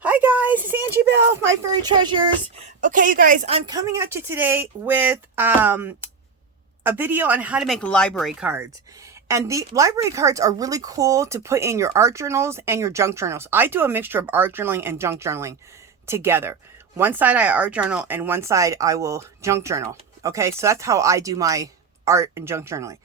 Hi guys, it's Angie Bell with My Furry Treasures. Okay, you guys, I'm coming at you today with a video on how to make library cards. And the library cards are really cool to put in your art journals and your junk journals. I do a mixture of art journaling and junk journaling together. One side I art journal and one side I will junk journal. Okay, so that's how I do my art and junk journaling.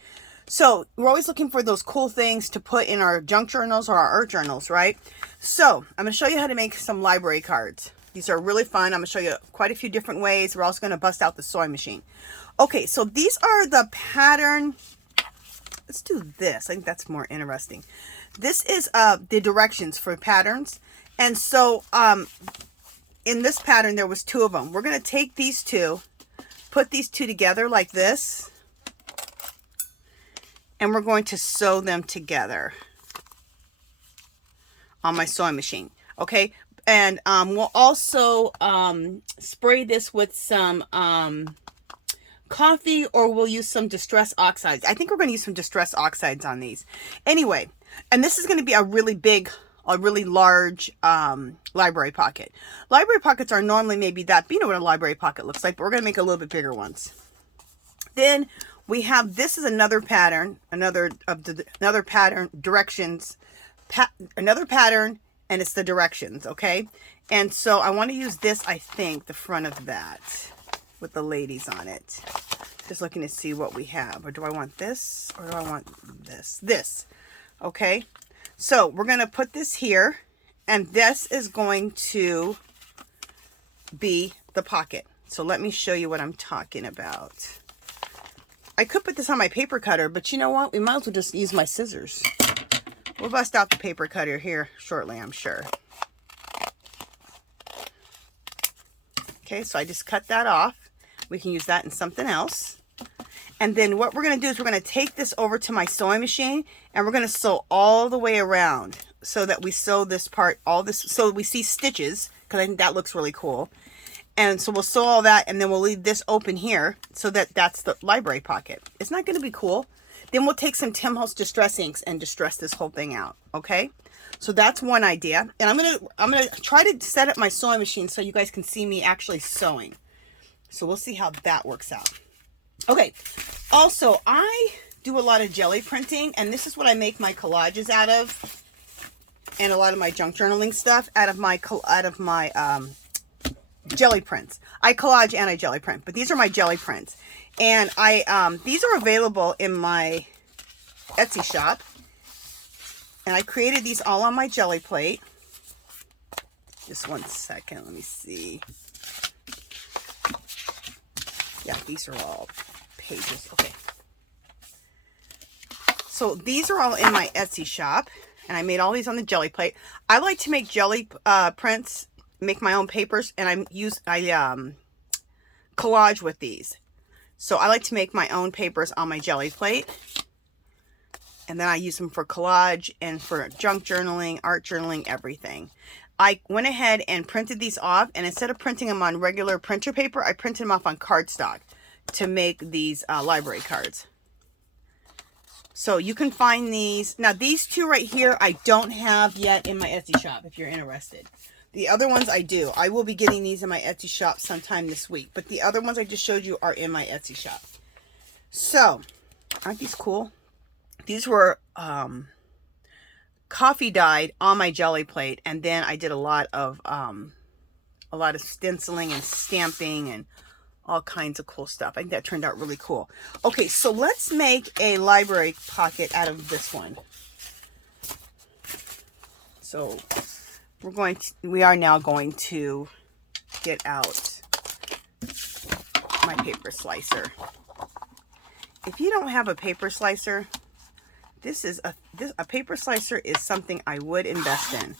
So we're always looking for those cool things to put in our junk journals or our art journals, right? So I'm going to show you how to make some library cards. These are really fun. I'm going to show you quite a few different ways. We're also going to bust out the sewing machine. Okay, so these are the pattern. Let's do this. I think that's more interesting. This is the directions for patterns. And so in this pattern, there was two of them. We're going to take these two, put these two together like this. And we're going to sew them together on my sewing machine. Okay. And we'll also spray this with some coffee, or we'll use some distress oxides. I think we're going to use some distress oxides on these. Anyway, and this is going to be a really big, a really large library pocket. Library pockets are normally maybe that, but you know what a library pocket looks like, but we're going to make a little bit bigger ones. Then we have, this is another pattern, another pattern, directions, another pattern, and it's the directions, okay? And so I want to use this, I think, the front of that with the ladies on it. Just looking to see what we have. Or do I want this, or do I want this? This, okay? So we're going to put this here, and this is going to be the pocket. So let me show you what I'm talking about. I could put this on my paper cutter, but you know what? We might as well just use my scissors. We'll bust out the paper cutter here shortly, I'm sure. Okay, so I just cut that off. We can use that in something else. And then what we're going to do is we're going to take this over to my sewing machine, and we're going to sew all the way around so that we sew this part, all this, so we see stitches, because I think that looks really cool. And so we'll sew all that, and then we'll leave this open here so that that's the library pocket. Isn't that going to be cool? Then we'll take some Tim Holtz Distress inks and distress this whole thing out. Okay, so that's one idea. And I'm gonna try to set up my sewing machine so you guys can see me actually sewing. So we'll see how that works out. Okay. Also, I do a lot of jelly printing, and this is what I make my collages out of, and a lot of my junk journaling stuff out of my jelly prints. I collage and I jelly print, but these are my jelly prints. And these are available in my Etsy shop. And I created these all on my jelly plate. Just one second, let me see. Yeah, these are all pages. Okay. So these are all in my Etsy shop, and I made all these on the jelly plate. I like to make jelly prints, make my own papers, and I collage with these. So I like to make my own papers on my jelly plate, and then I use them for collage and for junk journaling, art journaling, everything. I went ahead and printed these off, and instead of printing them on regular printer paper, I printed them off on cardstock to make these library cards. So you can find these. Now these two right here I don't have yet in my Etsy shop if you're interested. The other ones I do. I will be getting these in my Etsy shop sometime this week. But the other ones I just showed you are in my Etsy shop. So, aren't these cool? These were coffee dyed on my jelly plate. And then I did a lot of stenciling and stamping and all kinds of cool stuff. I think that turned out really cool. Okay, so let's make a library pocket out of this one. So we are now going to get out my paper slicer. If you don't have a paper slicer, a paper slicer is something I would invest in.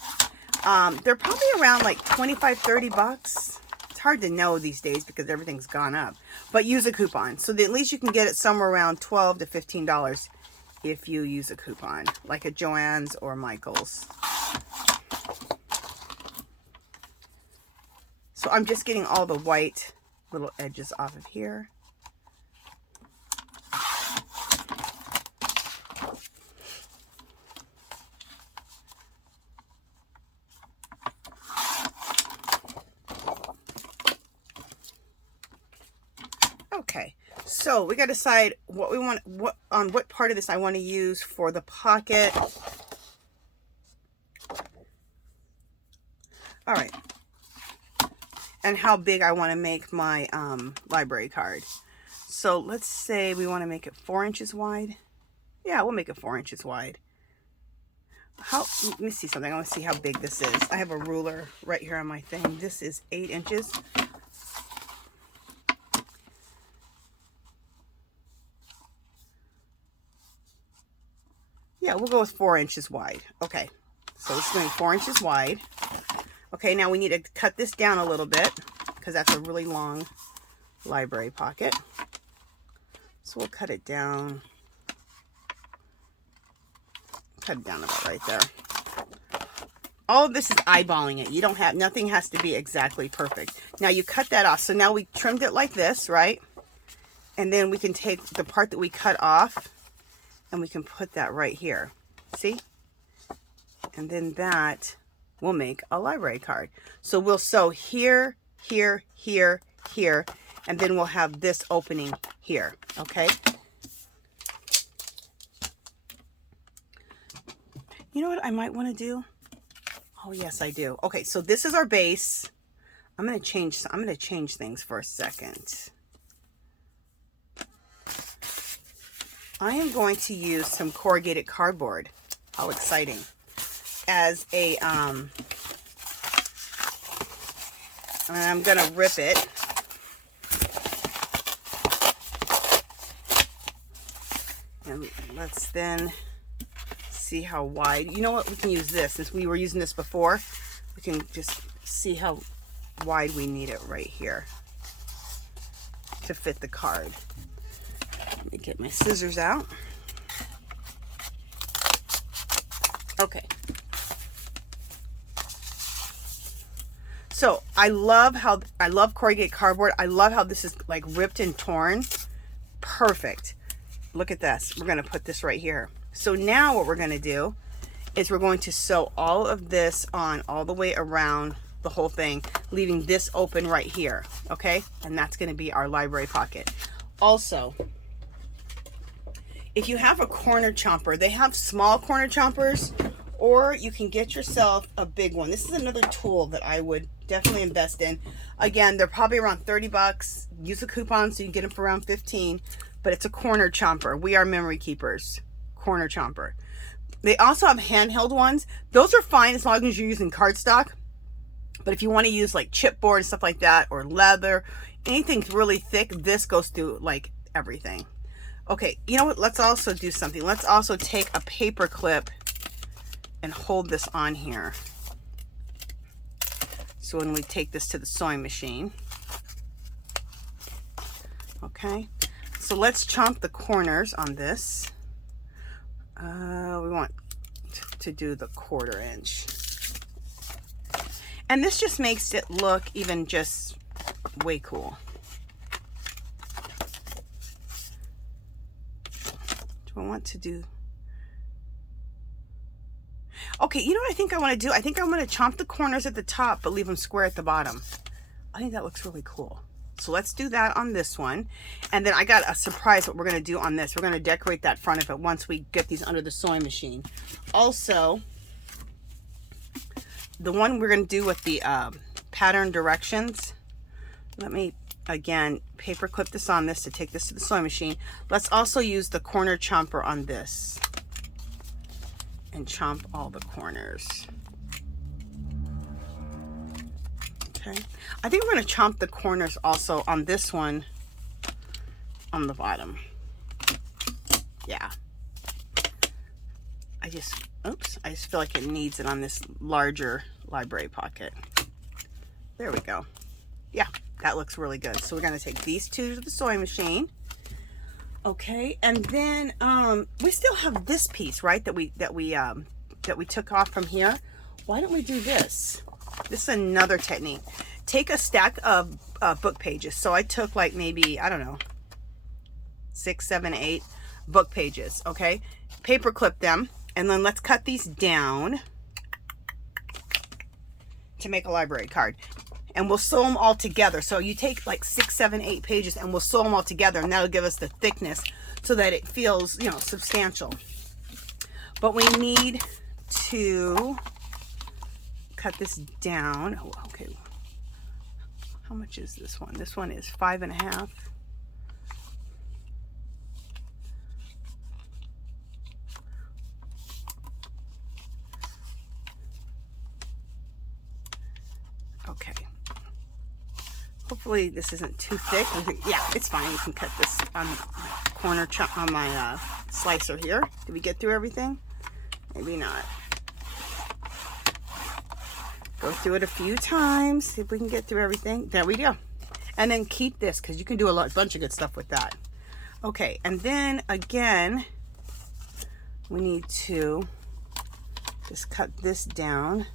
They're probably around like 25, 30 bucks. It's hard to know these days because everything's gone up, but use a coupon. So that at least you can get it somewhere around $12 to $15 if you use a coupon, like at Joann's or Michael's. So I'm just getting all the white little edges off of here. So we got to decide what we want, what part of this I want to use for the pocket. All right. And how big I want to make my library card. So let's say we want to make it 4 inches wide. Yeah, we'll make it 4 inches wide. Let me see something. I want to see how big this is. I have a ruler right here on my thing. This is 8 inches. Yeah, we'll go with 4 inches wide. Okay, so it's going to be 4 inches wide. Okay, now we need to cut this down a little bit because that's a really long library pocket. So we'll cut it down. Cut it down about right there. All of this is eyeballing it. You don't have, nothing has to be exactly perfect. Now you cut that off. So now we trimmed it like this, right? And then we can take the part that we cut off and we can put that right here. See? And then that will make a library card. So we'll sew here, here, here, here, and then we'll have this opening here, okay? You know what I might want to do? Oh, yes, I do. Okay, so this is our base. I'm going to change things for a second. I am going to use some corrugated cardboard. How exciting. As a, and I'm going to rip it. And let's then see how wide. You know what? We can use this. Since we were using this before, we can just see how wide we need it right here to fit the card. Let me get my scissors out. Okay. So I love corrugated cardboard. I love how this is like ripped and torn. Perfect. Look at this. We're going to put this right here. So now what we're going to do is we're going to sew all of this on all the way around the whole thing, leaving this open right here. Okay. And that's going to be our library pocket. Also, if you have a corner chomper, they have small corner chompers, or you can get yourself a big one. This is another tool that I would definitely invest in. Again, they're probably around 30 bucks. Use a coupon so you can get them for around 15, but it's a corner chomper. We are memory keepers. Corner chomper. They also have handheld ones. Those are fine as long as you're using cardstock. But if you want to use like chipboard and stuff like that, or leather, anything really thick, this goes through like everything. Okay, you know what? Let's also do something. Let's also take a paper clip and hold this on here. So when we take this to the sewing machine. Okay, so let's chomp the corners on this. We want to do the 1/4 inch. And this just makes it look even just way cool. Do I want to do... Okay, you know what I think I want to do? I think I'm going to chomp the corners at the top, but leave them square at the bottom. I think that looks really cool. So let's do that on this one. And then I got a surprise what we're going to do on this. We're going to decorate that front of it once we get these under the sewing machine. Also, the one we're going to do with the pattern directions. Let me, again, paper clip this on this to take this to the sewing machine. Let's also use the corner chomper on this. And chomp all the corners. Okay. I think we're going to chomp the corners also on this one on the bottom. Yeah. I just feel like it needs it on this larger library pocket. There we go. Yeah, that looks really good. So we're going to take these two to the sewing machine. Okay, and then we still have this piece, right? That we took off from here. Why don't we do this? This is another technique. Take a stack of book pages. So I took like maybe, I don't know, 6, 7, 8 book pages. Okay, paper clip them, and then let's cut these down to make a library card. and we'll sew them all together. So you take like 6, 7, 8 pages and we'll sew them all together, and that'll give us the thickness so that it feels, you know, substantial. But we need to cut this down. Oh, okay. How much is this one? This one is 5.5. Okay. Hopefully this isn't too thick. Yeah, it's fine. You can cut this on my corner on my slicer here. Did we get through everything? Maybe not. Go through it a few times. See if we can get through everything. There we go. And then keep this, because you can do a bunch of good stuff with that. Okay, and then again, we need to just cut this down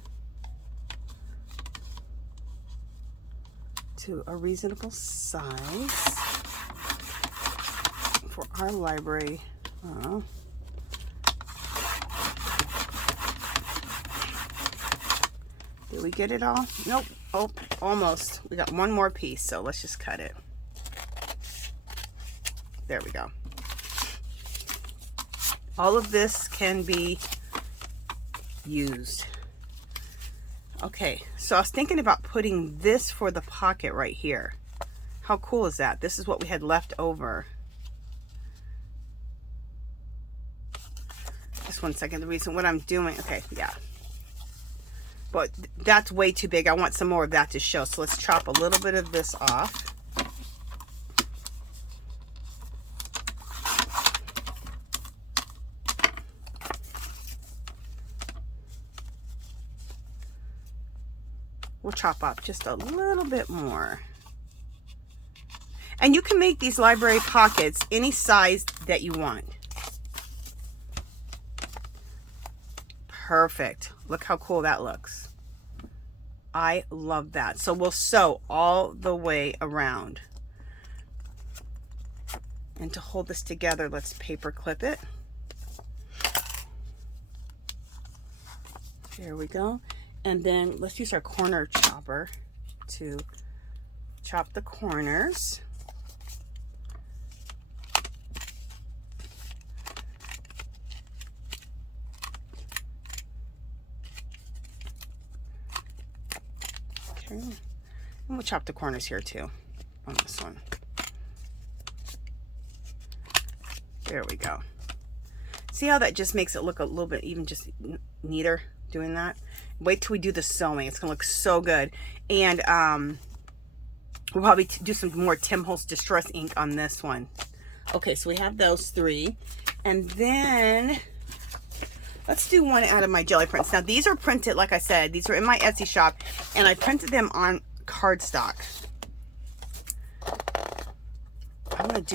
to a reasonable size for our library. Did we get it all? Nope. Oh, almost. We got one more piece, so let's just cut it. There we go. All of this can be used. Okay, so I was thinking about putting this for the pocket right here. How cool is that? This is what we had left over. Just one second. The reason what I'm doing, okay, yeah. But that's way too big. I want some more of that to show. So let's chop a little bit of this off. We'll chop up just a little bit more. And you can make these library pockets any size that you want. Perfect. Look how cool that looks. I love that. So we'll sew all the way around. And to hold this together, let's paper clip it. There we go. And then let's use our corner chopper to chop the corners. Okay, and we'll chop the corners here too on this one. There we go. See how that just makes it look a little bit even just neater doing that? Wait till we do the sewing. It's gonna look so good. And we'll probably do some more Tim Holtz Distress ink on this one. Okay, so we have those 3. And then let's do one out of my jelly prints. Now these are printed, like I said, these are in my Etsy shop, and I printed them on cardstock. I want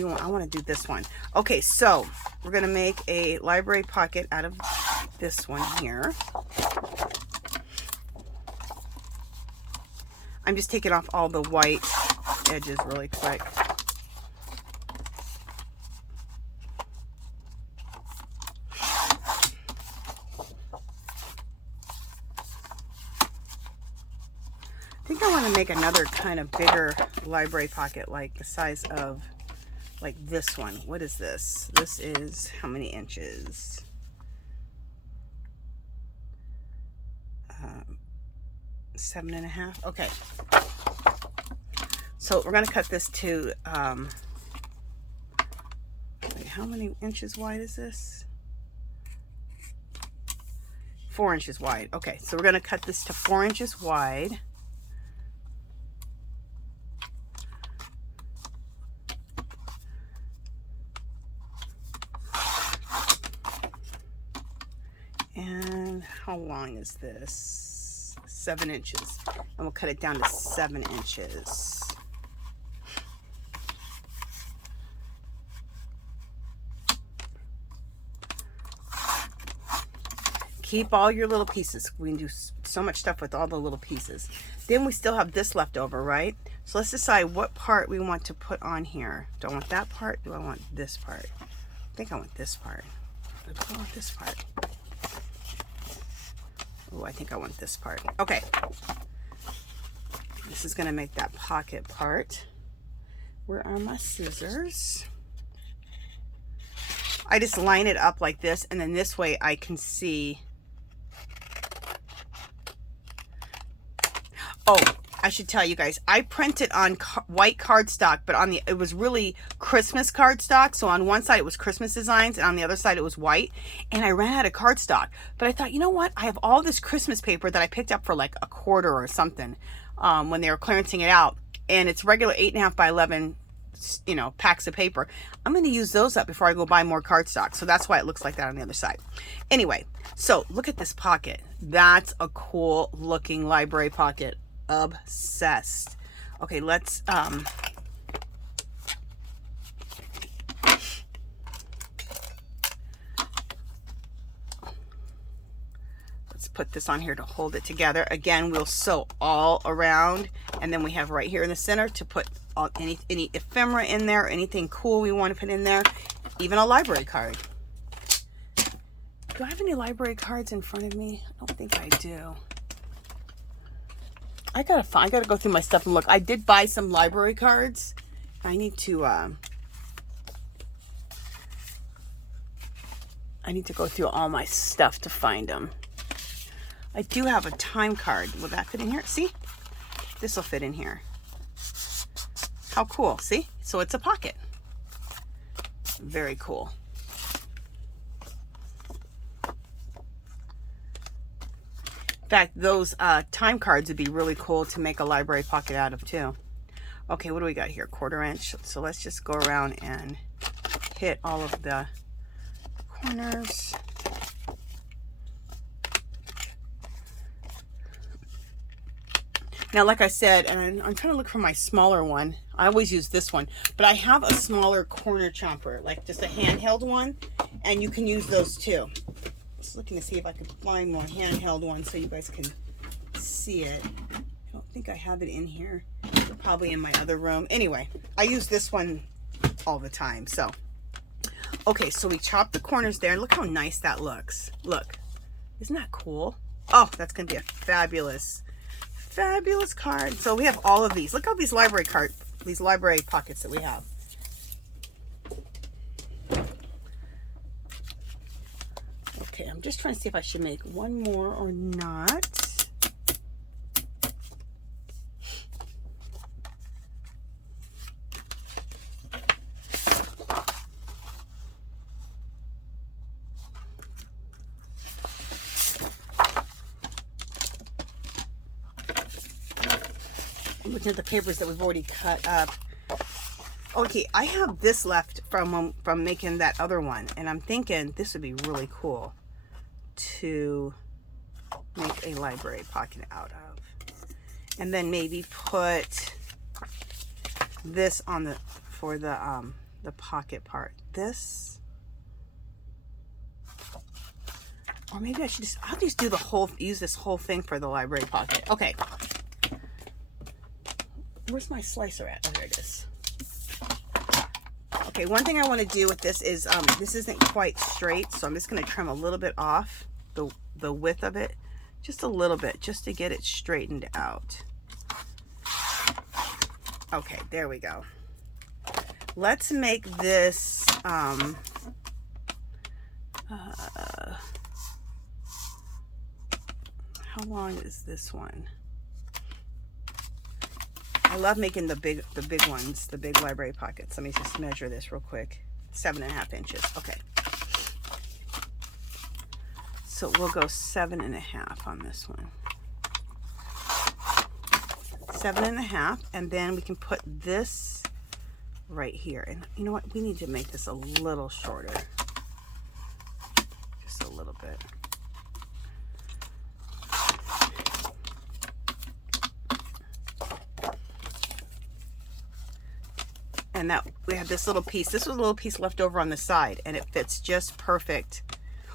to do this one. Okay, so we're gonna make a library pocket out of this one here. I'm just taking off all the white edges really quick. I think I want to make another kind of bigger library pocket, like the size of like this one. What is this? This is how many inches? 7.5. Okay. So we're going to cut this to, wait, how many inches wide is this? 4 inches wide. Okay, so we're going to cut this to 4 inches wide. And how long is this? 7 inches. And we'll cut it down to 7 inches. Keep all your little pieces. We can do so much stuff with all the little pieces. Then we still have this left over, right? So let's decide what part we want to put on here. Do I want that part? Do I want this part? I think I want this part. I want this part. Oh, I think I want this part. Okay. This this is going to make that pocket part. Where are my scissors? I just line it up like this, and then this way I can see. Oh, I should tell you guys, I printed on white cardstock, but on it was really Christmas cardstock. So on one side it was Christmas designs, and on the other side it was white. And I ran out of cardstock. But I thought, you know what? I have all this Christmas paper that I picked up for like $1 or something when they were clearancing it out, and it's regular 8.5 by 11, you know, packs of paper. I'm going to use those up before I go buy more cardstock. So that's why it looks like that on the other side. Anyway, so look at this pocket. That's a cool looking library pocket. Obsessed. Okay, let's put this on here to hold it together. Again, we'll sew all around, and then we have right here in the center to put any ephemera in there, anything cool we want to put in there, even a library card. Do I have any library cards in front of me? I don't think I do. I gotta go through my stuff and look. I did buy some library cards. I need to go through all my stuff to find them. I do have a time card. Will that fit in here? See? This will fit in here. How cool. See? So it's a pocket. Very cool. In fact, those time cards would be really cool to make a library pocket out of too. Okay, what do we got here? 1/4 inch. So let's just go around and hit all of the corners. Now, like I said, and I'm trying to look for my smaller one. I always use this one, but I have a smaller corner chomper, like just a handheld one, and you can use those too. Just looking to see if I can find more handheld ones so you guys can see it. I don't think I have it in here. Probably in my other room. Anyway, I use this one all the time. So, okay, so we chopped the corners there. Look how nice that looks. Look, isn't that cool? Oh, that's gonna be a fabulous card. So we have all of these. Look at these library pockets that we have. Okay, I'm just trying to see if I should make one more or not. I'm looking at the papers that we've already cut up. Okay, I have this left from making that other one, and I'm thinking this would be really cool to make a library pocket out of, and then maybe put this on for the pocket part. This, or maybe I'll just do use this whole thing for the library pocket. Okay, where's my slicer at? Oh, there it is. Okay, one thing I want to do with this is, this isn't quite straight, so I'm just going to trim a little bit off the width of it, just a little bit, just to get it straightened out. Okay, there we go. Let's make this, how long is this one? I love making the big ones, the big library pockets. Let me just measure this real quick. 7.5 inches. Okay. So we'll go 7.5 on this one. 7.5, and then we can put this right here. And you know what? We need to make this a little shorter. Just a little bit. And that we have this little piece. This was a little piece left over on the side, and it fits just perfect.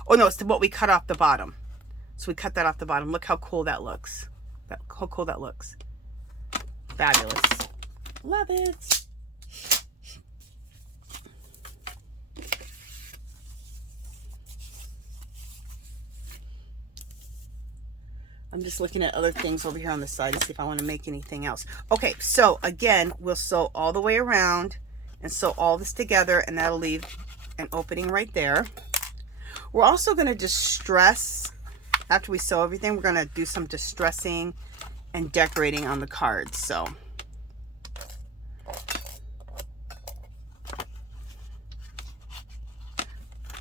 Oh no, it's what we cut off the bottom. So we cut that off the bottom. Look how cool that looks. How cool that looks. Fabulous. Love it. I'm just looking at other things over here on the side to see if I want to make anything else. Okay, so again, we'll sew all the way around and sew all this together, and that'll leave an opening right there. We're also going to distress, after we sew everything, we're going to do some distressing and decorating on the cards. So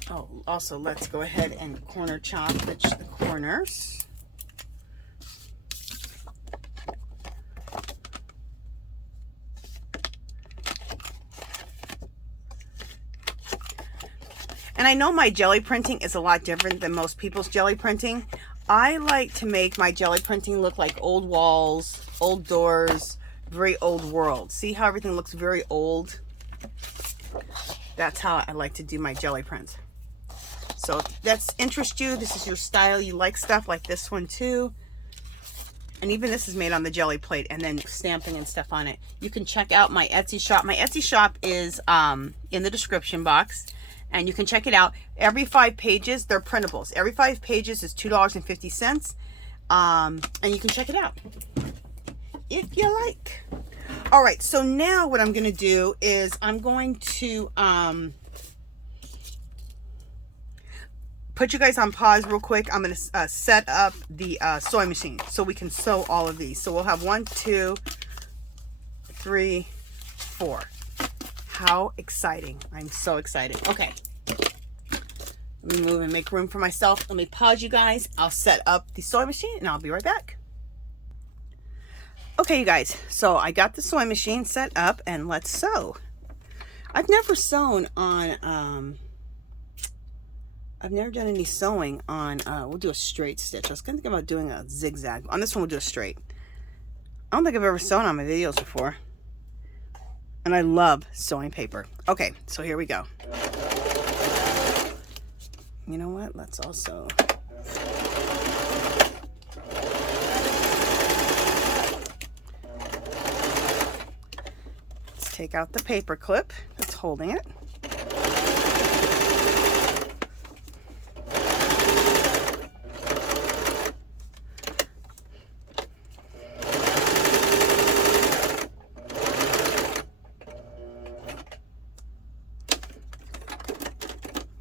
oh, also let's go ahead and corner chop the corners. And I know my jelly printing is a lot different than most people's jelly printing. I like to make my jelly printing look like old walls, old doors, very old world. See how everything looks very old? That's how I like to do my jelly prints. So if that's interest you, this is your style, you like stuff like this one too. And even this is made on the jelly plate and then stamping and stuff on it. You can check out my Etsy shop. My Etsy shop is in the description box. And you can check it out. Every 5 pages, they're printables. Every 5 pages is $2.50. And you can check it out if you like. All right, so now what I'm going to do is I'm going to put you guys on pause real quick. I'm going to set up the sewing machine so we can sew all of these. So we'll have 1, 2, 3, 4. How exciting. I'm so excited. Okay. Let me move and make room for myself. Let me pause you guys. I'll set up the sewing machine and I'll be right back. Okay, you guys. So I got the sewing machine set up and let's sew. I've never sewn on, I've never done any sewing on, we'll do a straight stitch. I was going to think about doing a zigzag. On this one, we'll do a straight. I don't think I've ever sewn on my videos before. And I love sewing paper. Okay, so here we go. You know what? Let's also... let's take out the paper clip that's holding it.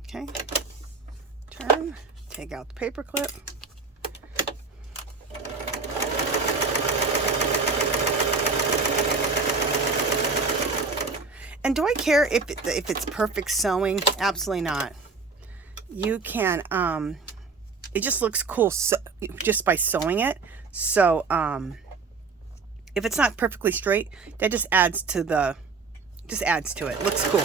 Okay, turn, take out the paper clip. And do I care if it's perfect sewing? Absolutely not. You can, it just looks cool just by sewing it. So, if it's not perfectly straight, that just adds to it. Looks cool.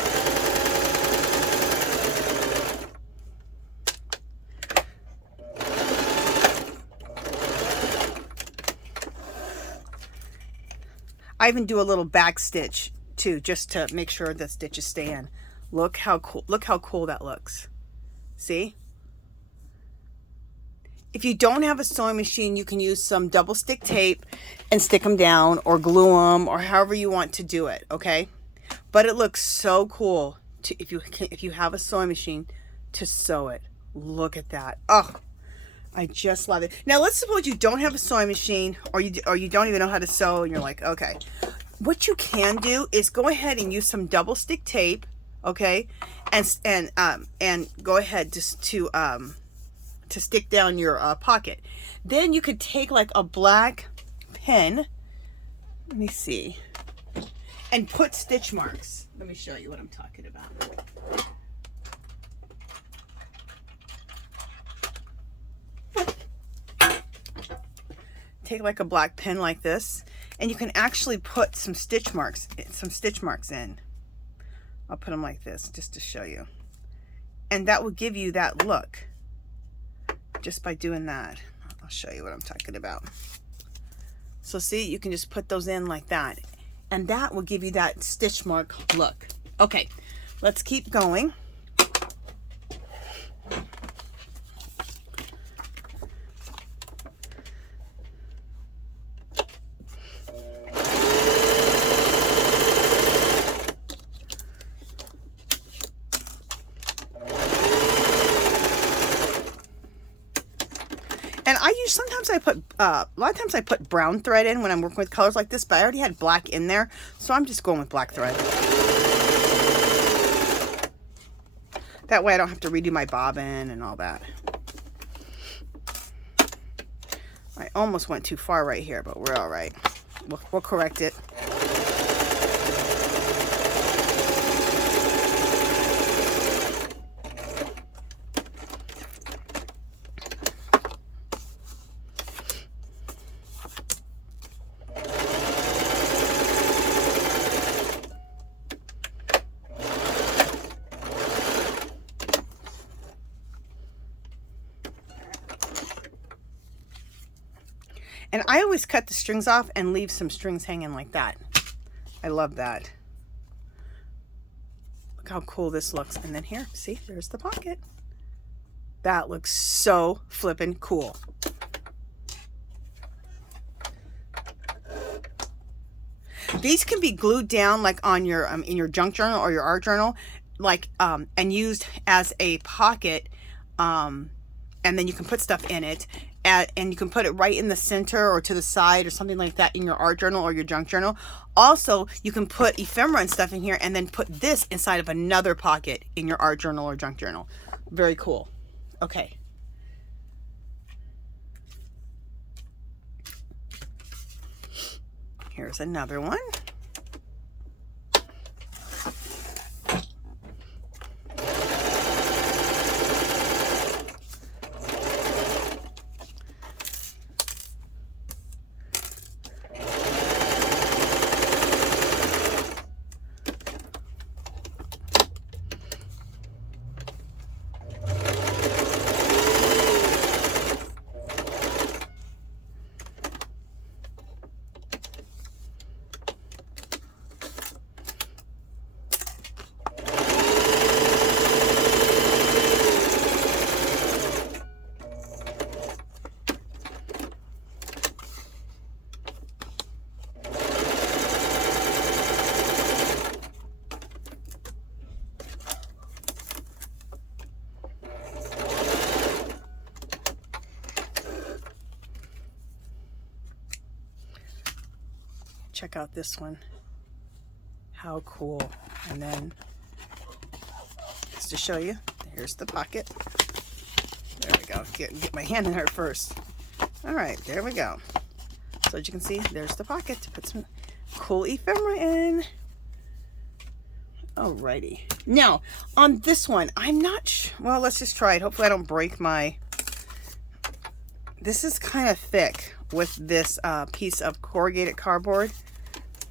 I even do a little back stitch too, just to make sure the stitches stay in. Look how cool that looks. See? If you don't have a sewing machine, you can use some double stick tape and stick them down or glue them or however you want to do it, okay? But it looks so cool if you have a sewing machine to sew it. Look at that. Oh, I just love it. Now let's suppose you don't have a sewing machine or you don't even know how to sew and you're like, okay. What you can do is go ahead and use some double stick tape, okay? And go ahead just to stick down your pocket. Then you could take like a black pen, let me see, and put stitch marks. Let me show you what I'm talking about. Take like a black pen like this, and you can actually put some stitch marks in. I'll put them like this just to show you. And that will give you that look just by doing that. I'll show you what I'm talking about. So see, you can just put those in like that, and that will give you that stitch mark look. Okay, let's keep going. And I sometimes I put, a lot of times I put brown thread in when I'm working with colors like this, but I already had black in there, so I'm just going with black thread. That way I don't have to redo my bobbin and all that. I almost went too far right here, but we're all right. We'll correct it. And I always cut the strings off and leave some strings hanging like that. I love that. Look how cool this looks. And then here, see, there's the pocket. That looks so flippin' cool. These can be glued down like on your in your junk journal or your art journal, like and used as a pocket, and then you can put stuff in it. And you can put it right in the center or to the side or something like that in your art journal or your junk journal. Also, you can put ephemera and stuff in here and then put this inside of another pocket in your art journal or junk journal. Very cool. Okay. Here's another one. Check out this one. How cool. And then just to show you, here's the pocket. There we go. Get my hand in there first. All right, there we go. So as you can see, there's the pocket to put some cool ephemera in. Alrighty. Now, on this one, I'm not well, let's just try it. Hopefully I don't break my... This is kind of thick with this piece of corrugated cardboard.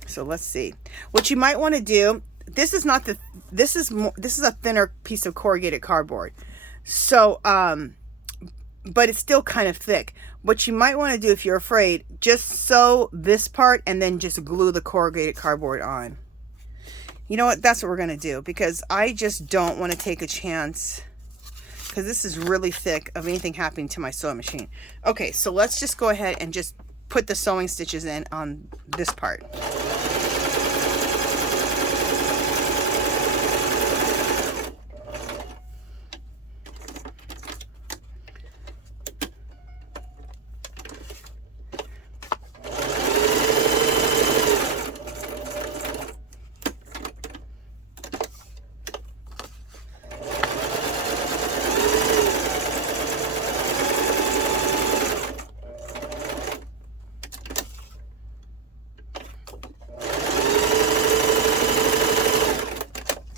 So let's see. What you might want to do, this is not the, this is a thinner piece of corrugated cardboard. So, but it's still kind of thick. What you might want to do if you're afraid, just sew this part and then just glue the corrugated cardboard on. You know what? That's what we're going to do, because I just don't want to take a chance, because this is really thick, of anything happening to my sewing machine. Okay, so let's just go ahead and just put the sewing stitches in on this part.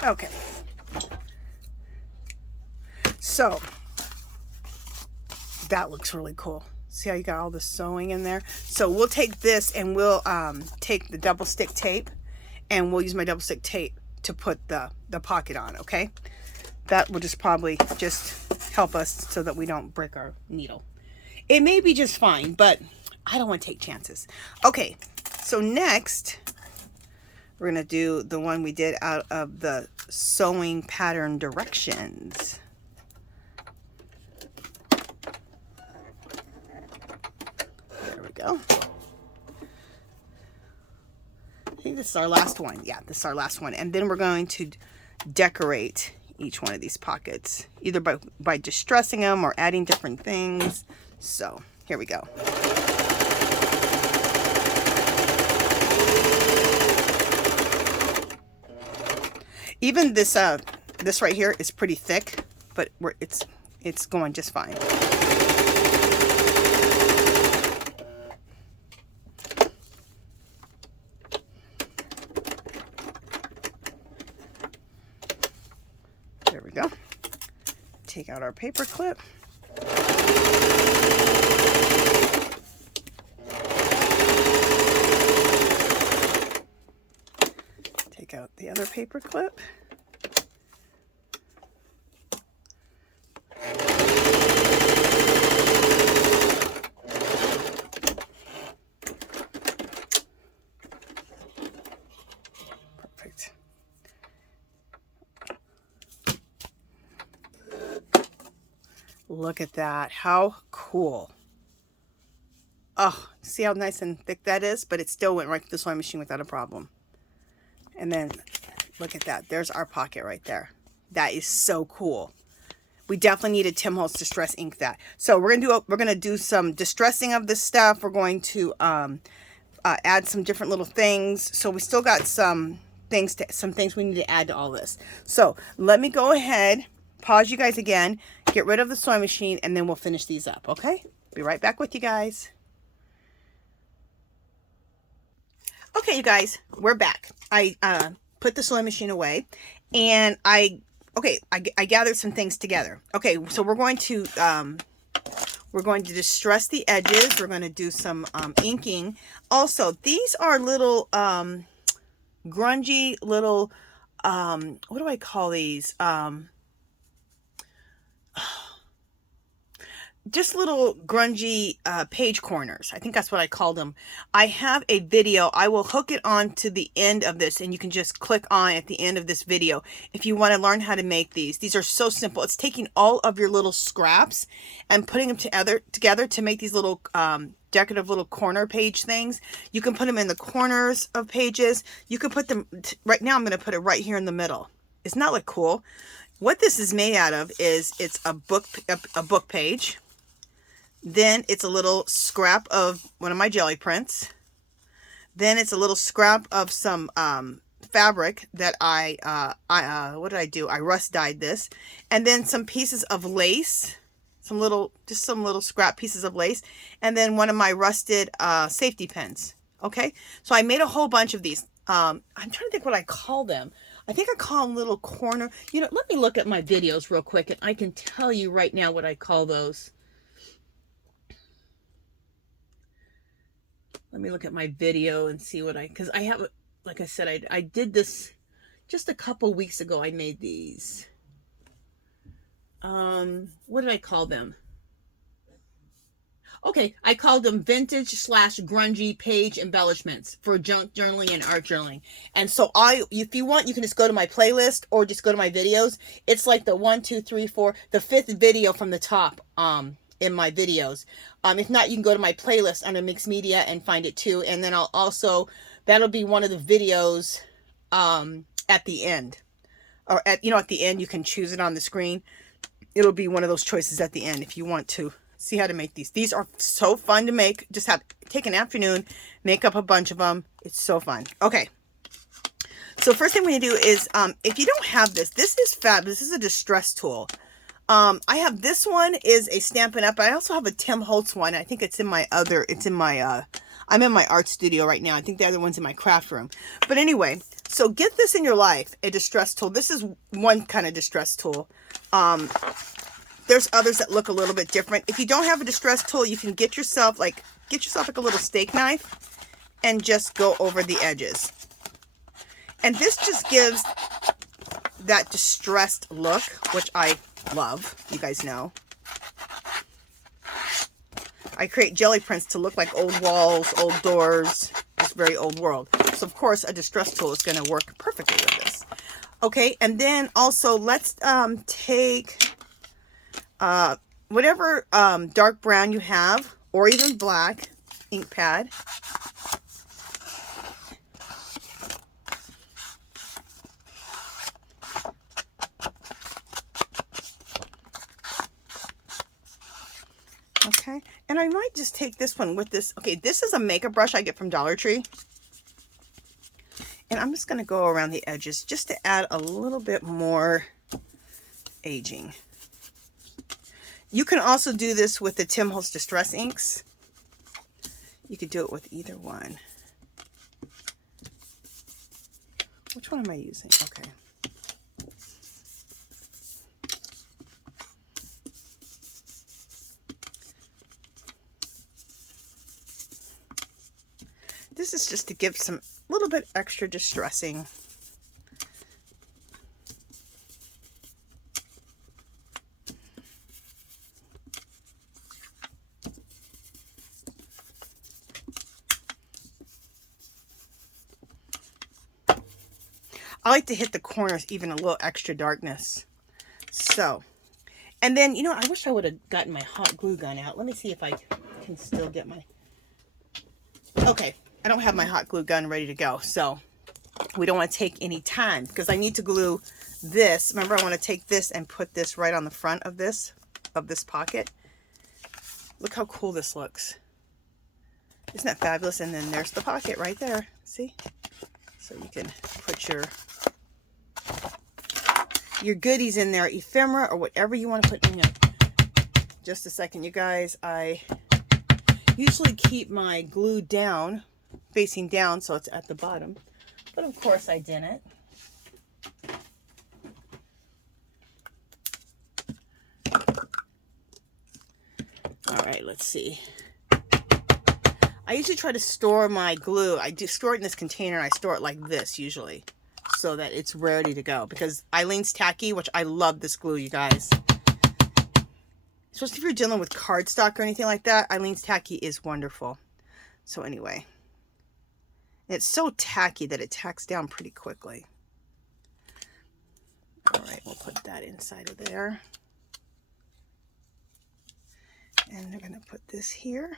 Okay, so that looks really cool. See how you got all the sewing in there? So we'll take this and we'll take the double stick tape, and we'll use my double stick tape to put the pocket on, okay? That will just probably just help us so that we don't break our needle. It may be just fine, but I don't want to take chances. Okay, so next we're going to do the one we did out of the sewing pattern directions. There we go. I think this is our last one. Yeah, this is our last one. And then we're going to decorate each one of these pockets, either by distressing them or adding different things. So Here we go. Even this this right here is pretty thick, but it's going just fine. There we go. Take out our paper clip. Take out the other paper clip. Perfect. Look at that. How cool. Oh, see how nice and thick that is? But it still went right to the sewing machine without a problem. And then look at that. There's our pocket right there. That is so cool. We definitely needed Tim Holtz Distress ink that. So we're gonna do some distressing of this stuff. We're going to add some different little things. So we still got some things we need to add to all this. So let me go ahead, pause you guys again, get rid of the sewing machine, and then we'll finish these up. Okay? Be right back with you guys. Okay, you guys, we're back. I put the sewing machine away, and I gathered some things together. Okay, so we're going to distress the edges. We're going to do some inking. Also, these are little grungy little what do I call these? Just little grungy page corners. I think that's what I called them. I have a video. I will hook it on to the end of this, and you can just click on at the end of this video if you want to learn how to make these. These are so simple. It's taking all of your little scraps and putting them together to make these little decorative little corner page things. You can put them in the corners of pages. You can put them, right now I'm going to put it right here in the middle. Isn't that look cool? What this is made out of is it's a book page. Then it's a little scrap of one of my jelly prints. Then it's a little scrap of some fabric that what did I do? I rust dyed this. And then some pieces of lace, just some little scrap pieces of lace. And then one of my rusted safety pins. Okay, so I made a whole bunch of these. I'm trying to think what I call them. I think I call them little corner. You know, let me look at my videos real quick, and I can tell you right now what I call those. Let me look at my video and see what because I have, like I said, I did this just a couple weeks ago. I made these. What did I call them? Okay, I called them vintage / grungy page embellishments for junk journaling and art journaling. And so if you want, you can just go to my playlist or just go to my videos. It's like the 1, 2, 3, 4, the 5th video from the top in my videos. If not, you can go to my playlist under mixed media and find it too. And then that'll be one of the videos at the end, or at the end. You can choose it on the screen. It'll be one of those choices at the end if you want to see how to make these. These are so fun to make. Just take an afternoon, make up a bunch of them. It's so fun. Okay. So first thing we need to do is, if you don't have this is fab. This is a distress tool. I have this one is a Stampin' Up. I also have a Tim Holtz one. I think I'm in my art studio right now. I think the other one's in my craft room. But anyway, so get this in your life, a distress tool. This is one kind of distress tool. There's others that look a little bit different. If you don't have a distress tool, you can get yourself like a little steak knife and just go over the edges. And this just gives that distressed look, which I love. You guys know. I create jelly prints to look like old walls, old doors. It's very old world. So of course a distress tool is going to work perfectly with this. Okay, and then also let's take whatever dark brown you have, or even black ink pad. Okay, And I might just take this one with this. Okay, this is a makeup brush I get from Dollar Tree. And I'm just going to go around the edges just to add a little bit more aging. You can also do this with the HOLTZ Distress inks. You could do it with either one. Which one am I using? Okay. This is just to give some little bit extra distressing. I like to hit the corners even a little extra darkness. So, and then, you know, I wish I would have gotten my hot glue gun out. Let me see if I can still get my... Okay, I don't have my hot glue gun ready to go, so we don't want to take any time because I need to glue this. Remember, I want to take this and put this right on the front of this pocket. Look how cool this looks. Isn't that fabulous? And then there's the pocket right there. See? So you can put your goodies in there, ephemera or whatever you want to put in here. Just a second, you guys. I usually keep my glue down, facing down, so it's at the bottom. But of course I didn't. All right, let's see. I usually try to store my glue. I do store it in this container. And I store it like this usually, so that it's ready to go. Because Eileen's Tacky, which I love this glue, you guys. Especially if you're dealing with cardstock or anything like that, Eileen's Tacky is wonderful. So anyway, it's so tacky that it tacks down pretty quickly. All right, we'll put that inside of there. And we're going to put this here.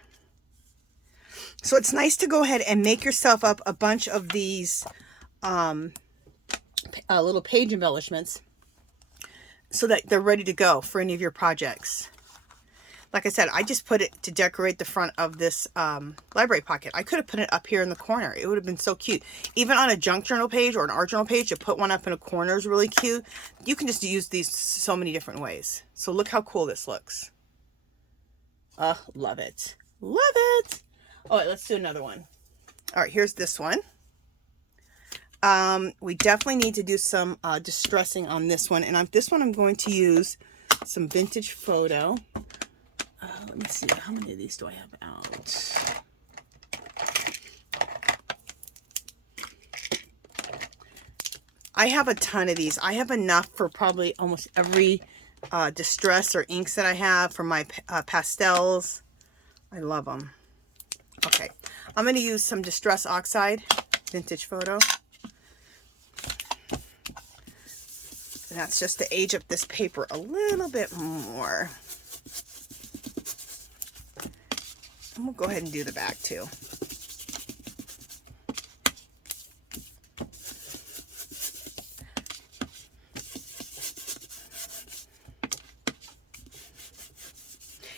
So it's nice to go ahead and make yourself up a bunch of these little page embellishments so that they're ready to go for any of your projects. Like I said, I just put it to decorate the front of this library pocket. I could have put it up here in the corner. It would have been so cute. Even on a junk journal page or an art journal page, to put one up in a corner is really cute. You can just use these so many different ways. So look how cool this looks. Love it. Love it. All right, let's do another one. All right, here's this one. We definitely need to do some distressing on this one. And this one I'm going to use some vintage photo. Let me see, how many of these do I have out? I have a ton of these. I have enough for probably almost every distress or inks that I have for my pastels. I love them. Okay, I'm going to use some Distress Oxide vintage photo. And that's just to age up this paper a little bit more. And we'll go ahead and do the back too.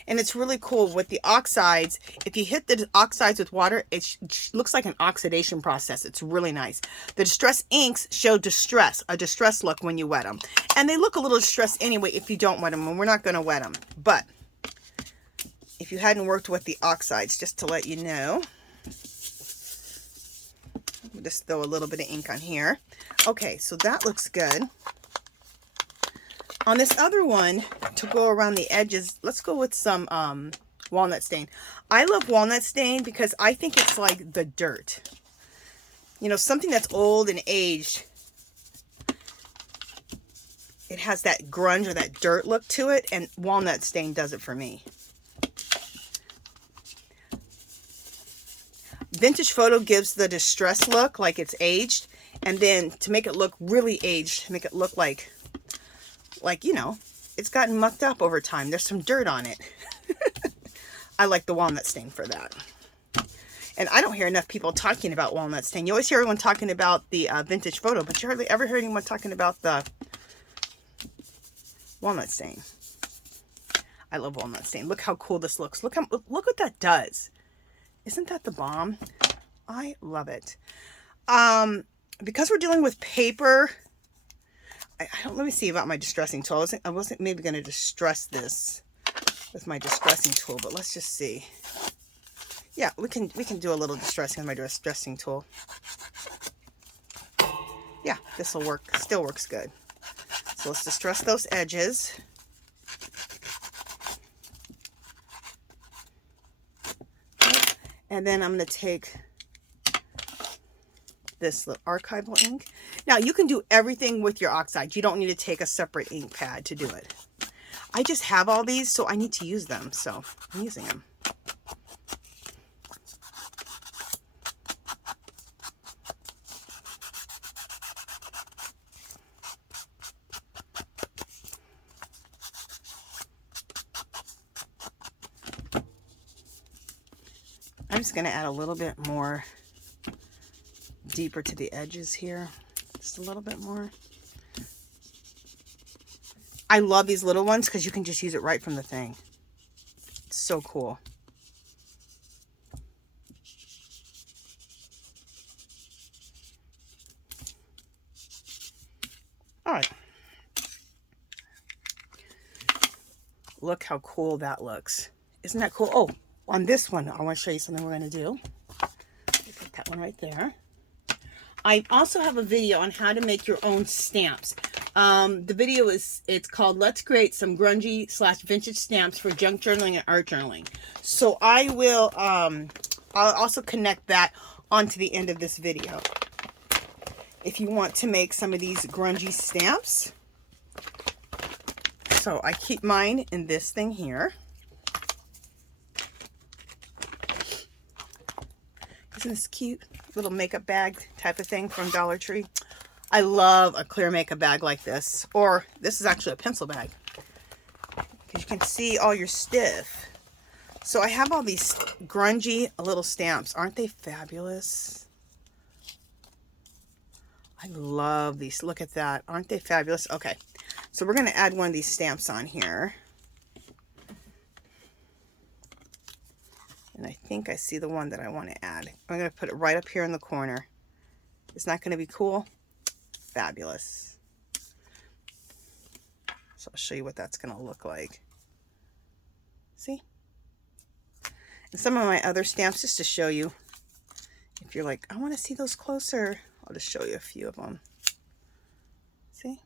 And it's really cool with the oxides. If you hit the oxides with water, it looks like an oxidation process. It's really nice. The distress inks show distress, a distress look when you wet them. And they look a little distressed anyway if you don't wet them, and we're not going to wet them. But if you hadn't worked with the oxides, just to let you know, we'll just throw a little bit of ink on here. Okay, so that looks good. On this other one, to go around the edges, let's go with some walnut stain. I love walnut stain because I think it's like the dirt. You know, something that's old and aged, it has that grunge or that dirt look to it, and walnut stain does it for me. Vintage photo gives the distress look like it's aged, and then to make it look really aged, make it look like, you know, it's gotten mucked up over time. There's some dirt on it. I like the walnut stain for that. And I don't hear enough people talking about walnut stain. You always hear everyone talking about the vintage photo, but you hardly ever hear anyone talking about the walnut stain. I love walnut stain. Look how cool this looks. Look what that does. Isn't that the bomb? I love it. Because we're dealing with paper, I don't, let me see about my distressing tool. I wasn't maybe going to distress this with my distressing tool, but let's just see. Yeah, we can do a little distressing with my distressing tool. Yeah, this will work. Still works good. So let's distress those edges. Okay. And then I'm going to take this little archival ink. Now you can do everything with your oxides. You don't need to take a separate ink pad to do it. I just have all these, so I need to use them, so I'm using them. I'm just going to add a little bit more deeper to the edges here. Just a little bit more. I love these little ones because you can just use it right from the thing. It's so cool. All right. Look how cool that looks. Isn't that cool? Oh, on this one, I want to show you something we're going to do. Put that one right there. I also have a video on how to make your own stamps. The video it's called Let's Create Some Grungy / Vintage Stamps for Junk Journaling and Art Journaling. So I will, I'll also connect that onto the end of this video. If you want to make some of these grungy stamps. So I keep mine in this thing here. Isn't this cute? Little makeup bag type of thing from Dollar Tree. I love a clear makeup bag like this. Or this is actually a pencil bag. Because you can see all your stiff. So I have all these grungy little stamps. Aren't they fabulous? I love these. Look at that. Aren't they fabulous? Okay. So we're going to add one of these stamps on here. And I think I see the one that I want to add. I'm going to put it right up here in the corner. Isn't that going to be cool? Fabulous. So I'll show you what that's going to look like. See? And some of my other stamps, just to show you. If you're like, I want to see those closer, I'll just show you a few of them. See?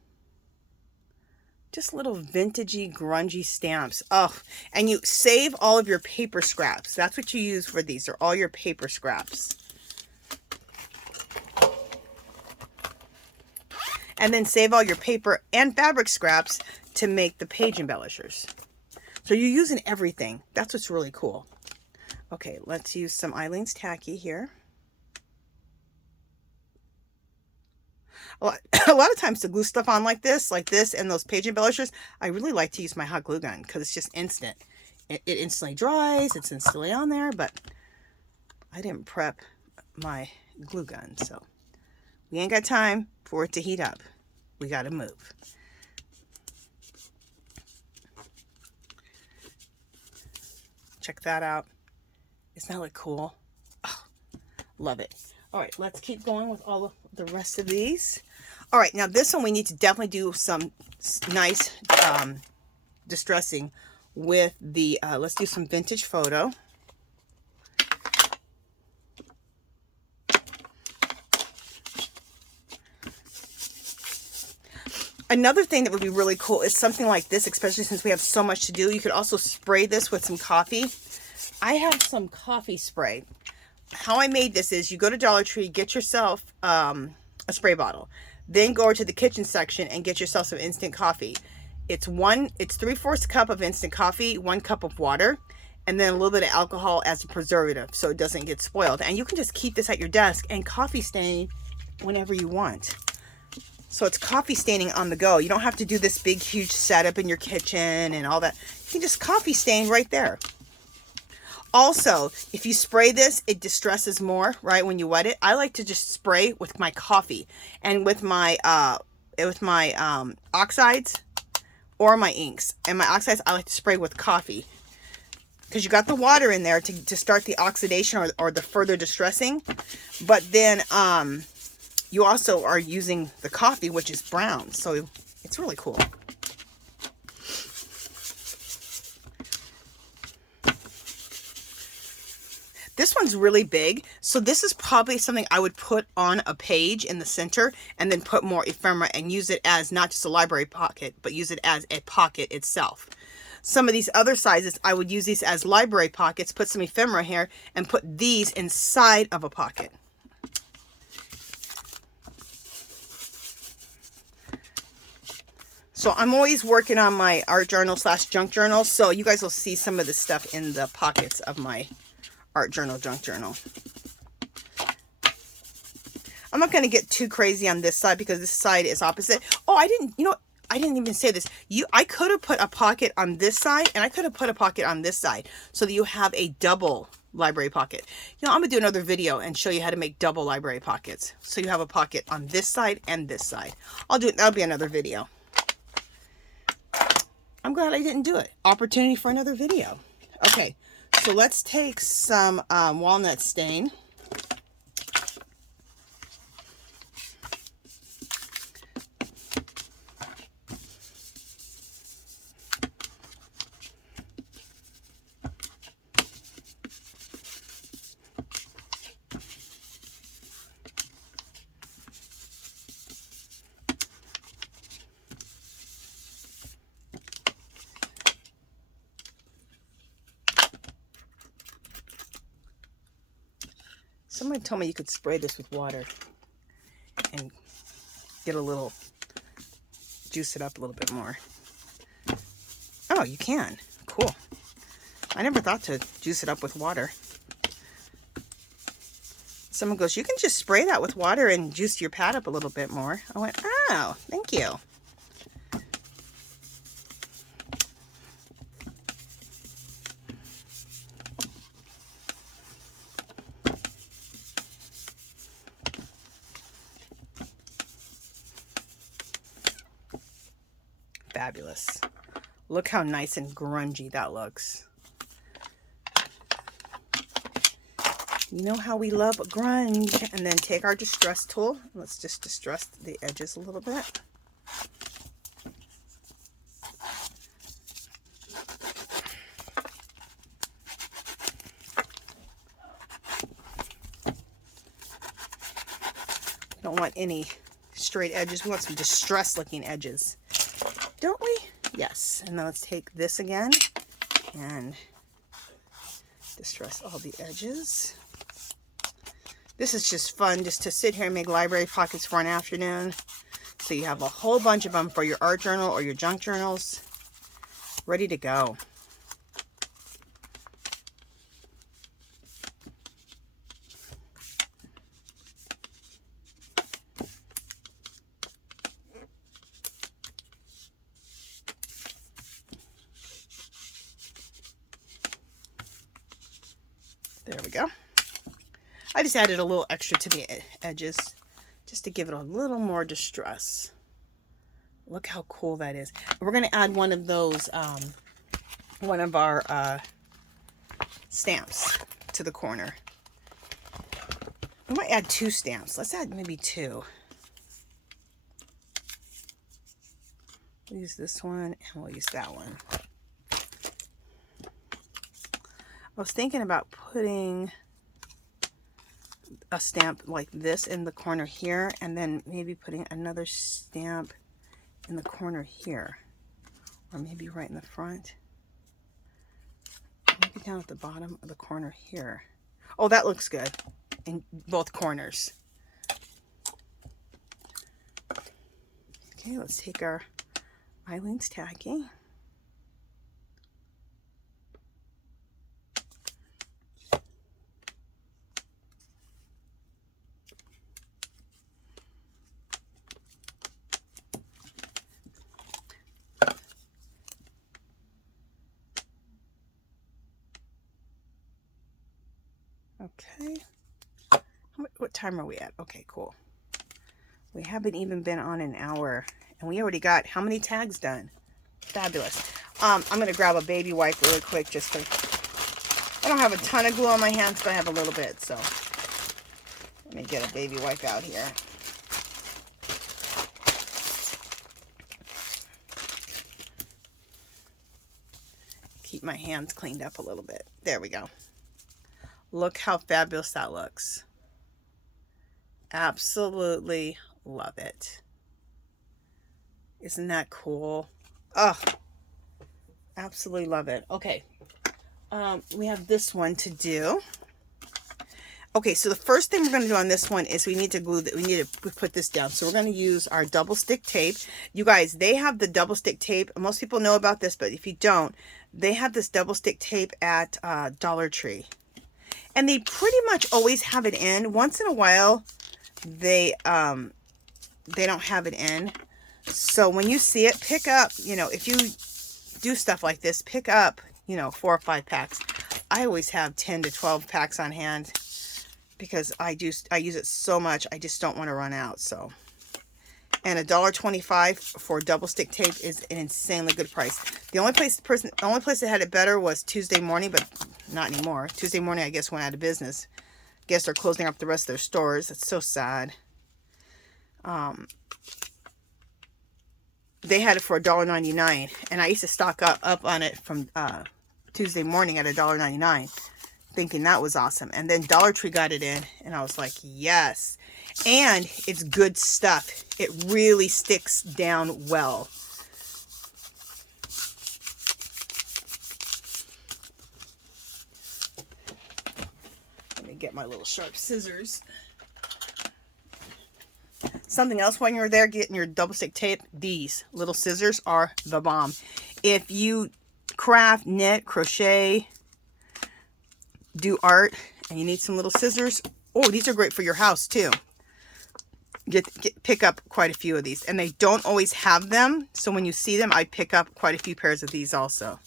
Just little vintagey, grungy stamps. Oh, and you save all of your paper scraps. That's what you use for these. They're all your paper scraps. And then save all your paper and fabric scraps to make the page embellishers. So you're using everything. That's what's really cool. Okay, let's use some Eileen's Tacky here. A lot of times to glue stuff on like this, and those page embellishers, I really like to use my hot glue gun because it's just instant. It instantly dries, it's instantly on there, but I didn't prep my glue gun, so we ain't got time for it to heat up. We got to move. Check that out. Isn't that look cool? Oh, love it. All right, let's keep going with all of the rest of these. All right, now this one we need to definitely do some nice distressing with the, let's do some vintage photo. Another thing that would be really cool is something like this, especially since we have so much to do. You could also spray this with some coffee. I have some coffee spray. How I made this is you go to Dollar Tree, get yourself a spray bottle. Then go over to the kitchen section and get yourself some instant coffee. It's 3/4 cup of instant coffee, 1 cup of water, and then a little bit of alcohol as a preservative so it doesn't get spoiled. And you can just keep this at your desk and coffee stain whenever you want. So it's coffee staining on the go. You don't have to do this big, huge setup in your kitchen and all that. You can just coffee stain right there. Also, if you spray this, it distresses more, right, when you wet it. I like to just spray with my coffee and with my oxides. or my inks. And my oxides, I like to spray with coffee, because you got the water in there to start the oxidation or the further distressing. But then you also are using the coffee, which is brown. So it's really cool. This one's really big, so this is probably something I would put on a page in the center and then put more ephemera and use it as not just a library pocket, but use it as a pocket itself. Some of these other sizes, I would use these as library pockets, put some ephemera here, and put these inside of a pocket. So I'm always working on my art journal / junk journal, so you guys will see some of the stuff in the pockets of my art journal, junk journal. I'm not going to get too crazy on this side because this side is opposite. Oh, I didn't even say this. I could have put a pocket on this side and I could have put a pocket on this side so that you have a double library pocket. I'm going to do another video and show you how to make double library pockets. So you have a pocket on this side and this side. That'll be another video. I'm glad I didn't do it. Opportunity for another video. Okay. So let's take some walnut stain. Somebody told me you could spray this with water and get a little, juice it up a little bit more. Oh, you can. Cool. I never thought to juice it up with water. Someone goes, you can just spray that with water and juice your pad up a little bit more. I went, oh, thank you. Fabulous. Look how nice and grungy that looks. You know how we love grunge. And then take our distress tool. Let's just distress the edges a little bit. We don't want any straight edges. We want some distressed looking edges. Don't we? Yes. And then let's take this again and distress all the edges. This is just fun just to sit here and make library pockets for an afternoon. So you have a whole bunch of them for your art journal or your junk journals ready to go. There we go. I just added a little extra to the edges just to give it a little more distress. Look how cool that is. We're going to add one of those, one of our stamps to the corner. We might add 2 stamps. Let's add maybe 2. We'll use this one and we'll use that one. I was thinking about putting a stamp like this in the corner here, and then maybe putting another stamp in the corner here, or maybe right in the front, maybe down at the bottom of the corner here. Oh, that looks good in both corners. Okay, let's take our Eileen's tacky. Okay, what time are we at? Okay, cool. We haven't even been on an hour, and we already got how many tags done? Fabulous. I'm going to grab a baby wipe really quick just to... I don't have a ton of glue on my hands, but I have a little bit, so... Let me get a baby wipe out here. Keep my hands cleaned up a little bit. There we go. Look how fabulous that looks. Absolutely love it. Isn't that cool? Oh, absolutely love it. Okay. We have this one to do. Okay, so the first thing we're going to do on this one is we need to glue that. We need to put this down. So we're going to use our double stick tape. You guys, they have the double stick tape. Most people know about this, but if you don't, they have this double stick tape at Dollar Tree. And they pretty much always have it in. Once in a while, they don't have it in. So when you see it, pick up, you know, if you do stuff like this, pick up, you know, 4 or 5 packs. I always have 10 to 12 packs on hand because I use it so much. I just don't want to run out. So, and $1.25 for double stick tape is an insanely good price. The only place that had it better was Tuesday Morning, but not anymore. Tuesday Morning, I guess, went out of business. Guess they're closing up the rest of their stores. It's so sad. They had it for $1.99, and I used to stock up on it from Tuesday Morning at $1.99, thinking that was awesome. And then Dollar Tree got it in, and I was like, yes. And it's good stuff. It really sticks down well. Let me get my little sharp scissors. Something else when you're there getting your double stick tape, these little scissors are the bomb. If you craft, knit, crochet, do art, and you need some little scissors, oh, these are great for your house too. Pick up quite a few of these, and they don't always have them, so when you see them, I pick up quite a few pairs of these also.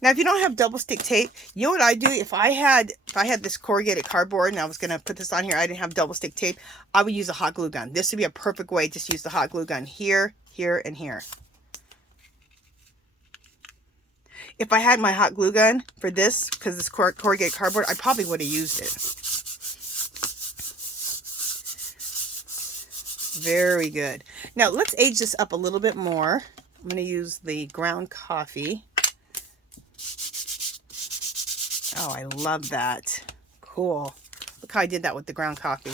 Now, if you don't have double stick tape, you know what I do? If I had this corrugated cardboard and I was going to put this on here, I didn't have double stick tape, I would use a hot glue gun. This would be a perfect way. Just use the hot glue gun here, here, and here. If I had my hot glue gun for this, because this corrugated cardboard, I probably would have used it. Very good. Now, let's age this up a little bit more. I'm going to use the ground coffee. Oh, I love that. Cool. Look how I did that with the ground coffee.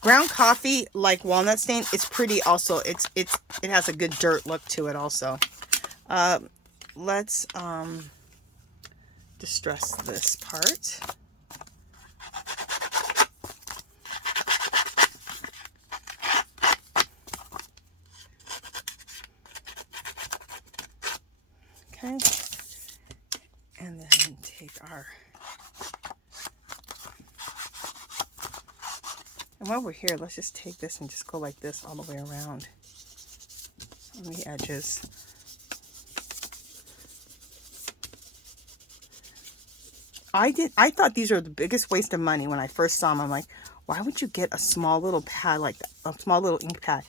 Ground coffee, like walnut stain, it's pretty also. It has a good dirt look to it also. Let's distress this part. Okay, and then take our, and while we're here, let's just take this and just go like this all the way around on the edges. I thought these were the biggest waste of money when I first saw them. I'm like, why would you get a small little pad like that, a small little ink pad?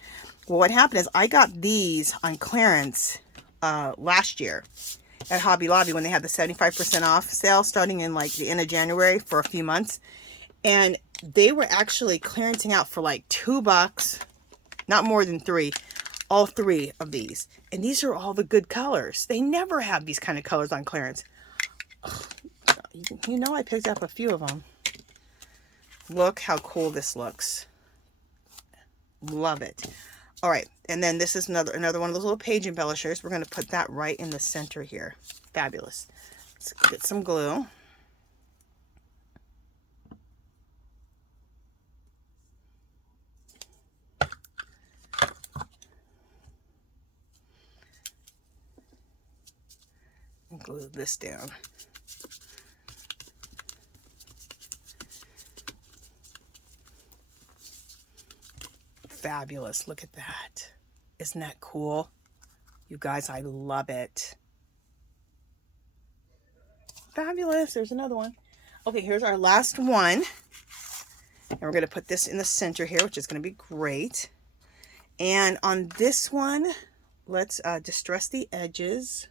Well, what happened is I got these on clearance last year at Hobby Lobby when they had the 75% off sale starting in like the end of January for a few months, and they were actually clearancing out for like $2, not more than 3, all 3 of these, and these are all the good colors. They never have these kind of colors on clearance. Ugh, you know, I picked up a few of them. Look how cool this looks. Love it. All right, and then this is another one of those little page embellishers. We're going to put that right in the center here. Fabulous. Let's get some glue. And glue this down. Fabulous. Look at that. Isn't that cool? You guys, I love it. Fabulous. There's another one. Okay, here's our last one. And we're going to put this in the center here, which is going to be great. And on this one, let's distress the edges.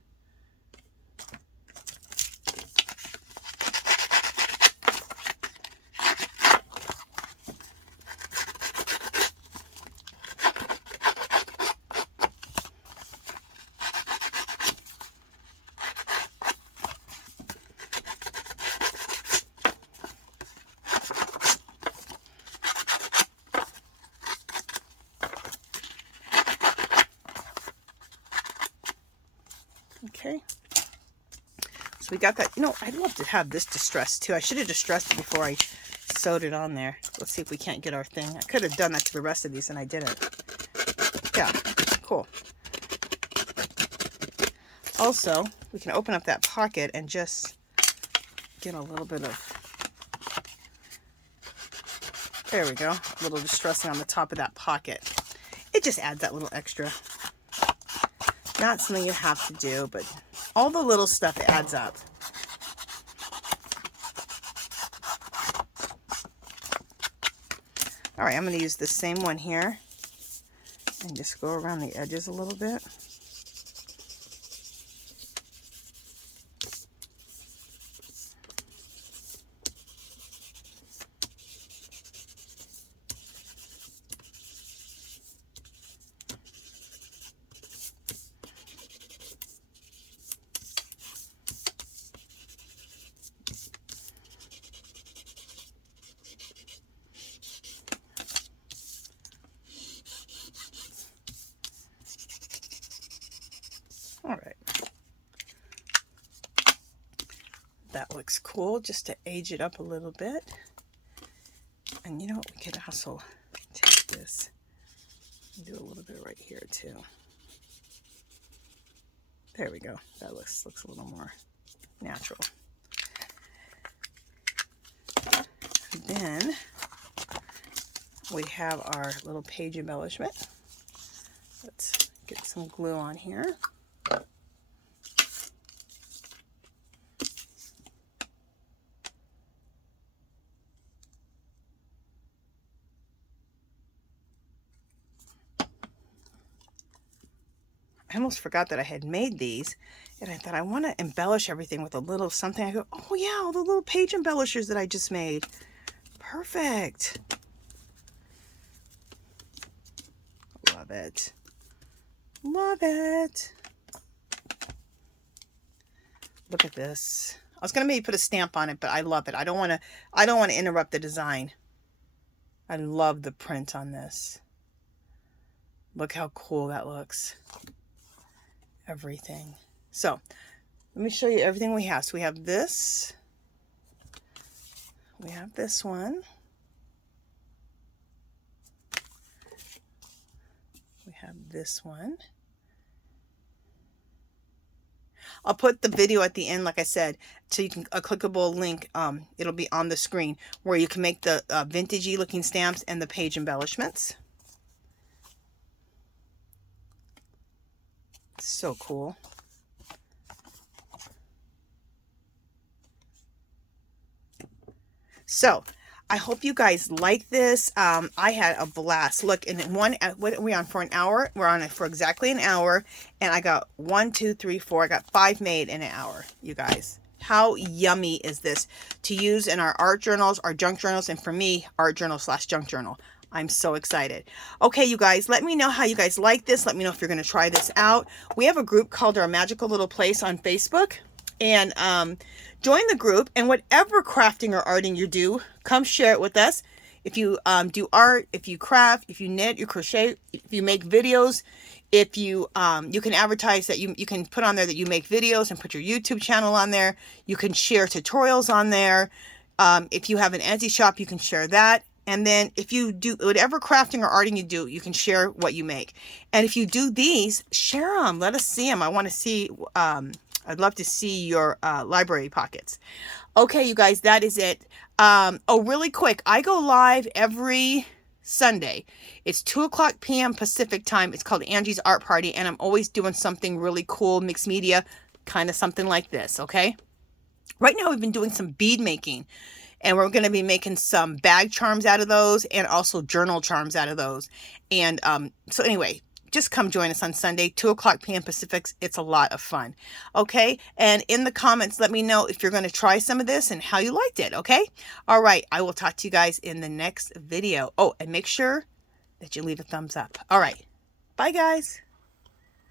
Okay, so we got that. You know, I'd love to have this distressed too. I should have distressed it before I sewed it on there. Let's see if we can't get our thing. I could have done that to the rest of these and I didn't. Yeah, cool. Also, we can open up that pocket and just get a little bit of, there we go, a little distressing on the top of that pocket. It just adds that little extra. Not something you have to do, but all the little stuff adds up. All right, I'm going to use the same one here and just go around the edges a little bit. All right, that looks cool, just to age it up a little bit. And you know what, we could also take this and do a little bit right here too. There we go, that looks a little more natural. And then we have our little page embellishment. Let's get some glue on here. I almost forgot that I had made these, and I thought I want to embellish everything with a little something. I go, oh yeah, all the little page embellishers that I just made. Perfect. Love it. Love it. Look at this. I was gonna maybe put a stamp on it, but I love it. I don't want to interrupt the design. I love the print on this. Look how cool that looks. Everything. So let me show you everything we have. So we have this. We have this one. We have this one. I'll put the video at the end, like I said, so you can a clickable link. It'll be on the screen where you can make the vintagey looking stamps and the page embellishments. So cool. So I hope you guys like this. I had a blast. Look, and what are we on for, an hour? We're on it for exactly an hour, and I got 1, 2, 3, 4. I got 5 made in an hour, you guys. How yummy is this to use in our art journals, our junk journals, and for me, art journal / junk journal. I'm so excited. Okay, you guys, let me know how you guys like this. Let me know if you're going to try this out. We have a group called Our Magical Little Place on Facebook. And join the group, and whatever crafting or arting you do, come share it with us. If you do art, if you craft, if you knit, you crochet, if you make videos, if you you can advertise that you can put on there that you make videos and put your YouTube channel on there. You can share tutorials on there. If you have an Etsy shop, you can share that. And then if you do whatever crafting or arting you do, you can share what you make. And if you do these, share them. Let us see them. I want to see, I'd love to see your library pockets. Okay, you guys, that is it. Oh, really quick. I go live every Sunday. It's 2:00 p.m. Pacific time. It's called Angie's Art Party, and I'm always doing something really cool, mixed media, kind of something like this, okay? Right now, we've been doing some bead making, and we're going to be making some bag charms out of those and also journal charms out of those. And so anyway, just come join us on Sunday, 2:00 p.m. Pacific. It's a lot of fun. Okay. And in the comments, let me know if you're going to try some of this and how you liked it. Okay. All right. I will talk to you guys in the next video. Oh, and make sure that you leave a thumbs up. All right. Bye, guys.